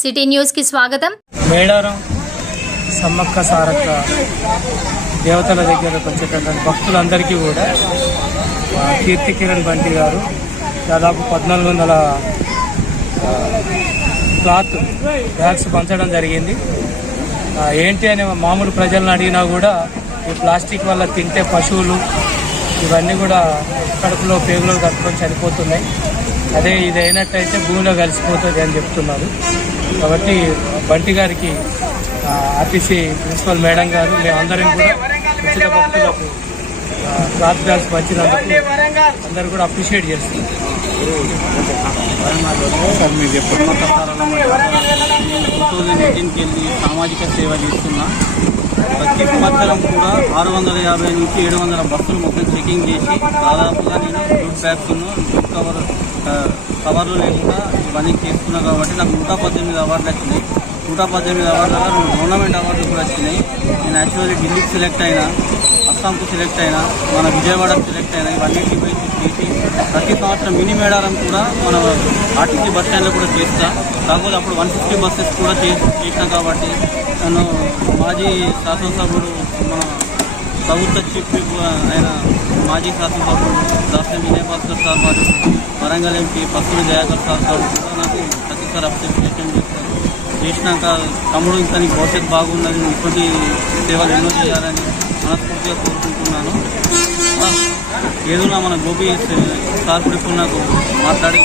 City న్యూస్కి స్వాగతం. మేడారం సమ్మక్క సారక్క దేవతల దగ్గరకు వచ్చేటటువంటి భక్తులందరికీ కూడా కీర్తి కిరణ్ బంటి గారు దాదాపు పద్నాలుగు వందల క్లాత్ బ్యాగ్స్ పంచడం జరిగింది. ఏంటి అని మామూలు ప్రజలను అడిగినా కూడా ఈ ప్లాస్టిక్ వల్ల తింటే పశువులు ఇవన్నీ కూడా కడుపులో పేగులో కట్టుకొని చనిపోతున్నాయి. అదే ఇది అయినట్టయితే భూమిలో కలిసిపోతుంది అని చెప్తున్నారు. కాబట్టి బంటి గారికి ఆర్టీసీ ప్రిన్సిపల్ మేడం గారు మేమందరం కూడా ఉచిత భక్తులకు ఆ, క్లాత్ బ్యాగ్స్ అందరూ కూడా అప్రిషియేట్ చేస్తున్నారు. సార్ మీరు ఎప్పుడు టూ థౌజండ్ ఎయిటీన్కి వెళ్ళి సామాజిక సేవ చేస్తున్నా సంవత్సరం కూడా ఆరు వందల యాభై నుంచి ఏడు వందల బస్సులు మొత్తం చెకింగ్ చేసి దాదాపుగా నేను ఫుడ్ బ్యాగ్స్ ఫుడ్ కవర్ కవర్లు లేకుండా ఇవన్నీ చేస్తున్నా కాబట్టి నాకు నూట పద్దెనిమిది అవార్డులు వచ్చినాయి. నూట పద్దెనిమిది అవార్డులలో రెండు టోర్నమెంట్ అవార్డులు కూడా వచ్చినాయి. నేను యాక్చువల్లీ ఢిల్లీకి సెలెక్ట్ అయినా అస్సాంకు సెలెక్ట్ అయినా మన విజయవాడకు సెలెక్ట్ అయినా ఇవన్నీ చేసి ప్రతి సంవత్సరం మినీ మేడారం కూడా మన ఆర్టీసీ బస్ స్టాండ్లో కూడా చేస్తా. కాకపోతే అప్పుడు వన్ ఫిఫ్టీ బస్సెస్ కూడా చేసి చేసినా కాబట్టి నన్ను మాజీ శాసనసభ్యుడు మన ప్రభుత్వ చీఫ్ విప్ ఆయన మాజీ శాసనసభ్యుడు దాసం వినయభాస్కర్ సార్ మరియు వరంగల్ ఎంపీ పసులు దయాకర్ సార్ గారు కూడా నాకు ప్రతిసారి అప్రిషియేషన్ చేస్తారు చేసినాక తమ్ముడు ఇంకా నీ భవిష్యత్తు బాగున్నది ఇప్పటి సేవలు ఎన్నో చేయాలని మనస్ఫూర్తిగా కోరుకుంటున్నాను. ఏదో ఏదైనా మన గోపి సార్ కూడా ఇప్పుడు నాకు మాట్లాడి